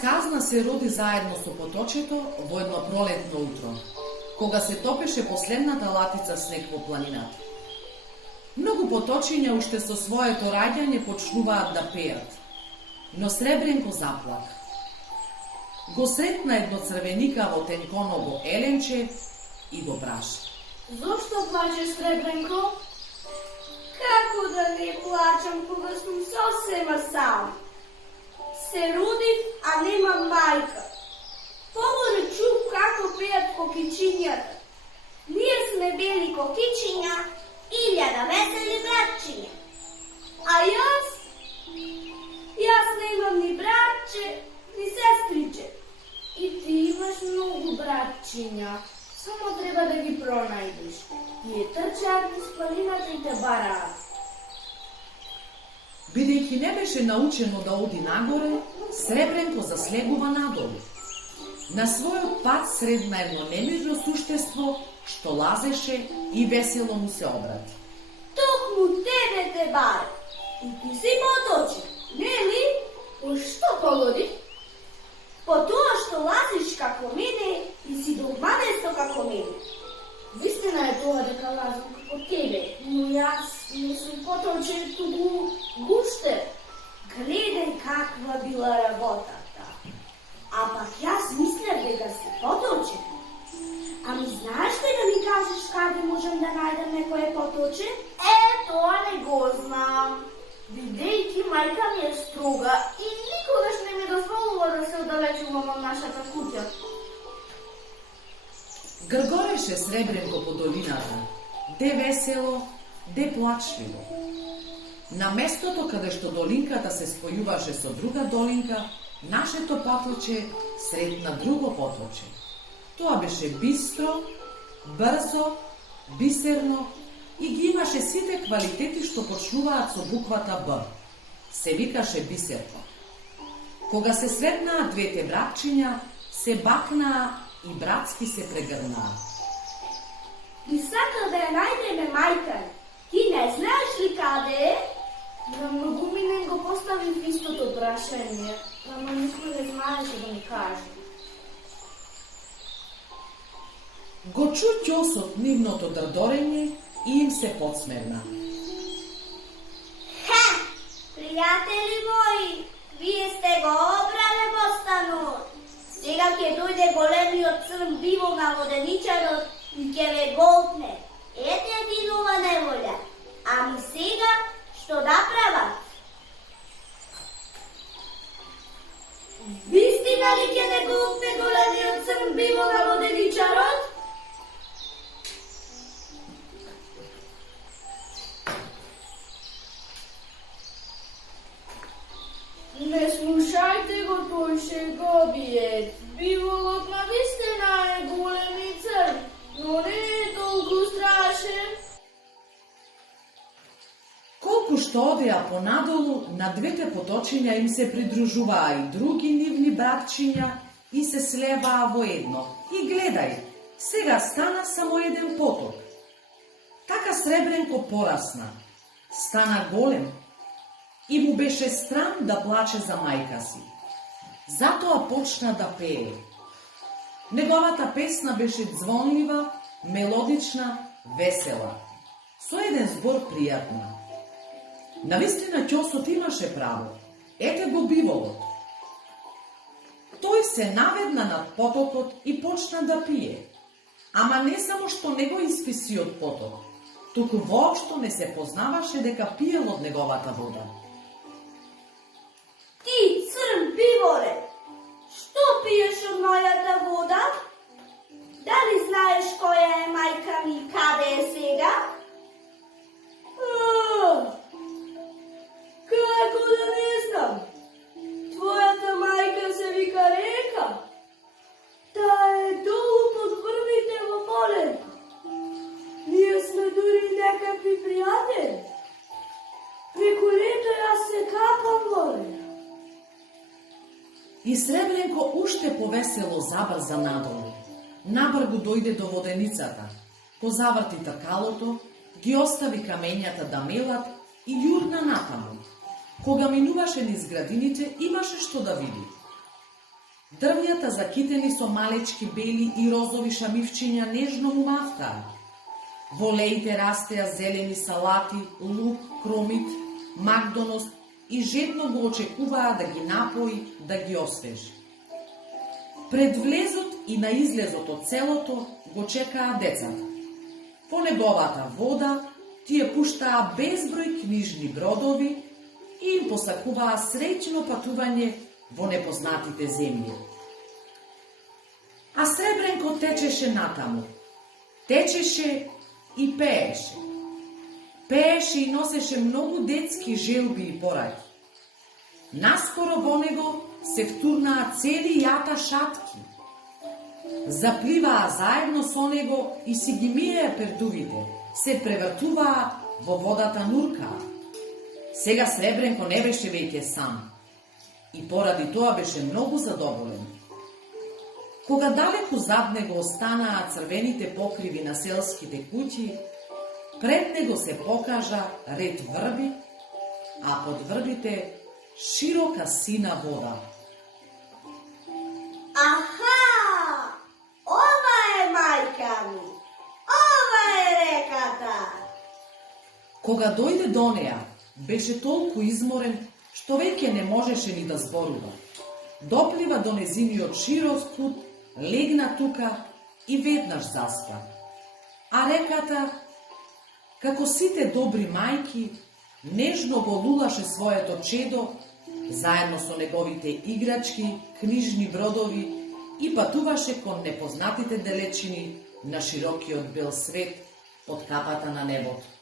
сказна се роди заедно со поточето во едно пролетно утро, кога се топеше последната латица снег во планината. Многу поточиња уште со своето раѓање почнуваат да пеат, но Сребренко заплака. Го сретна едно црвеникаво тенконово еленче и го праша. Зошто плачеш, Сребренко? Како да не плачам кога сум сосема сам? Се родив, а немам мајка. Погоре чув како пеат кокичињата. Ние сме били кокичиња, 1000 весели братчиња. А јас немам ни братче, ни сестриче. И ти имаш многу братчиња. Само треба да ги пронајдеш. Тие трчаат низ планината и те бараат. Бидејќи не беше научено да оди нагоре, Сребренко заслегува надолу. На својот пат средна едно немирно суштество, што лазеше и весело му се обрати. Токму тебе те баре. И ти си поточи, нели? По што погоди? По тоа што лазиш како мене и си долманесто како мене. Вистина е тоа дека лазам како тебе, но јас не сум поточен, туку гуштер. Гледај каква била работата. А пак јас мислев дека си поточен. Ами знаеш ли да ми кажеш каде можам да најдам некој поточен? Тоа не го знам. Бидејќи мајка ми е строга и никогаш не ми дозволува да се оддалечувам од нашата куќа. Гргореше Сребренко по долината, де весело, де плачливо. На местото каде што долинката се спојуваше со друга долинка, нашето поточе сретна друго поточе. Тоа беше бистро, брзо, бисерно и ги имаше сите квалитети што почнуваат со буквата Б. Се викаше Бисерко. Кога се сретнаа двете братчиња, се бакнаа и братски се прегрнаа. И сакал да ја најдеме мајка. Ти не знаеш ли каде е? На многу минен го поставив истото прашање, ама никој не знаеше да ми каже. Го чу ќосот нивното дрдорење и им се подсмевна. Пријатели мои, вие сте го обрале постанот. Сега ќе дојде големиот црн бивол на воденичарот и ќе ве голтне. Ете ти нова неволја. Ами сега, што да прават? Вистина ли ќе не голтне големиот црн бивол на воденичарот? Не слушајте го, тој шеговиец. Биволот на вистина е голем и црн, но не е толку страшен. Колку што одеа понадолу, на двете поточиња им се придружуваа и други нивни братчиња и се слеваа во едно. И гледај, сега стана само еден поток. Така Сребренко порасна, стана голем и му беше стран да плаче за мајка си. Затоа почна да пее. Неговата песна беше звонлива, мелодична, весела, со еден збор пријатна. Навистина ќосот имаше право. Ете го биволот. Тој се наведна над потокот и почна да пие. Ама не само што не го исписи од поток, туку воопшто не се познаваше дека пиел од неговата вода. Ти, црн биволе, што пиеш од мојата вода? Дали знаеш која е мајка ми и каде е сега? Како да не знам? Твојата мајка се вика Река. Таа е долу под врвите во полето. Ние сме дури некакви пријатели. Преку лето јас се капам горе. И Сребренко уште повесело забрза надолу. Набргу дојде до воденицата, го заврти такалото, ги остави камењата да мелат и јурна натаму. Кога минуваше низ градините, имаше што да види. Дрвјата закитени со малечки бели и розови шамивчиња нежно му мафтаа. Во леите растеа зелени салати, лук, кромит, макдоност и жедно го очекуваа да ги напои, да ги освежи. Пред влезот и на излезот од селото го чекаа децата. Во неговата вода тие пуштаа безброј книжни бродови и им посакуваа среќно патување во непознатите земји. А Сребренко течеше натаму. Течеше и пееше. Пееше и носеше многу детски желби и пораки. Наскоро во него се втурнаа цели јата шатки. Запливаа заедно со него и си ги миеа пердувите, се превртуваа во водата нуркаа. Сега Сребренко не беше веќе сам и поради тоа беше многу задоволен. Кога далеку зад него останаа црвените покриви на селските куќи, пред него се покажа ред врби, а под врбите широка сина вода. Аха! Ова е мајка ми! Ова е реката! Кога дојде до неа, беше толку изморен, што веќе не можеше ни да зборува. Доплива до незиниот широк плут, легна тука и веднаш заспа. А реката, како сите добри мајки, нежно го лулаше своето чедо, заедно со неговите играчки, книжни бродови и патуваше кон непознатите далечини на широкиот бел свет под капата на небото.